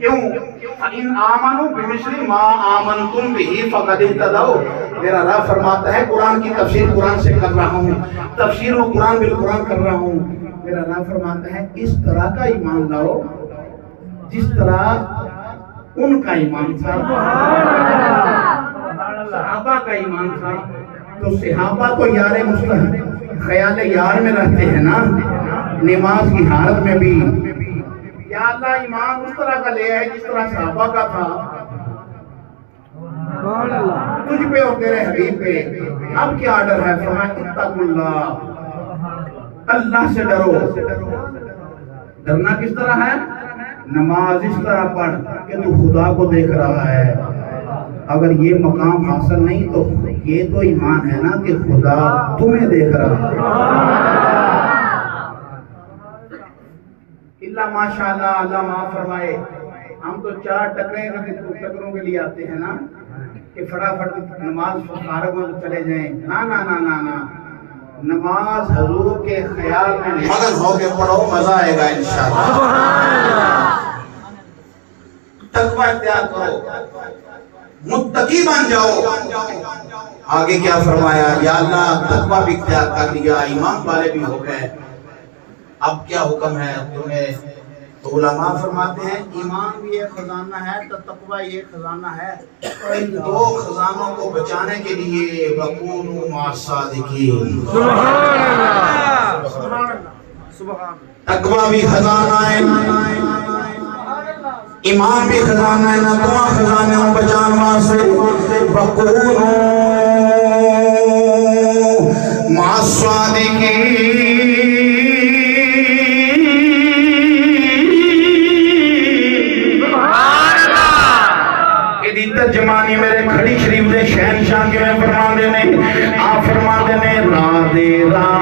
کیوں؟ فَإِنْ آمَنُوا بِمِثْلِ مَا آمَنْتُمْ بِهِ فَقَدِ اهْتَدَوْا۔ میرا رب فرماتا ہے قرآن کی تفسیر قرآن سے کر رہا ہوں، تفسیر القرآن بالقرآن کر رہا ہوں۔ میرا رب فرماتا ہے اس طرح کا ایمان لاؤ جس طرح ان کا ایمان تھا، صحابہ کا ایمان تھا۔ تو صحابہ تو یار مستحب خیال یار میں رہتے ہیں نا، نماز کی حالت میں بھی یا اللہ ایمان اس طرح کا لے آئے جس طرح صحابہ کا تھا، تجھ پہ اور تیرے حبیب پہ۔ اب کیا آرڈر ہے؟ فرمایا اتقوا اللہ، اللہ سے ڈرو۔ ڈرنا کس طرح ہے؟ نماز اس طرح پڑھ کہ تو خدا کو دیکھ رہا ہے۔ اگر یہ مقام حاصل نہیں تو یہ تو ایمان ہے نا کہ خدا تمہیں دیکھ رہا ہے۔ اللہ ماشاءاللہ، اللہ معاف فرمائے، ہم تو چار ٹکروں کے لیے آتے ہیں نا کہ فٹافٹ نماز فارغ ہو تو چلے جائیں۔ نا نا نا نا نا، نماز حضور کے خیال میں مگن ہو کے پڑھو، مزہ آئے گا انشاءاللہ۔ تقوی اختیار کرو، متقی بن جاؤ۔ آگے کیا فرمایا؟ یا اللہ تقوی بھی اختیار کر لیا، ایمان والے بھی ہو گئے، اب کیا حکم ہے تمہیں؟ تو علماء فرماتے ہیں ایمان بھی ایک خزانہ ہے تو تقوی یہ خزانہ ہے۔ ان دو خزانوں کو بچانے کے لیے وَكُونُوا مَعَ الصَّادِقِينَ، تقوی بھی خزانہ ہے، ایمان بھی خزانہ ہے، نہ دونوں خزانے ہوں بچان واسطے۔ وَكُونُوا مَعَ الصَّادِقِينَ، ترجمانی میرے کھڑی شریف دے شہنشاہ کے میں فرما دینے، آپ فرما دینے، را دے را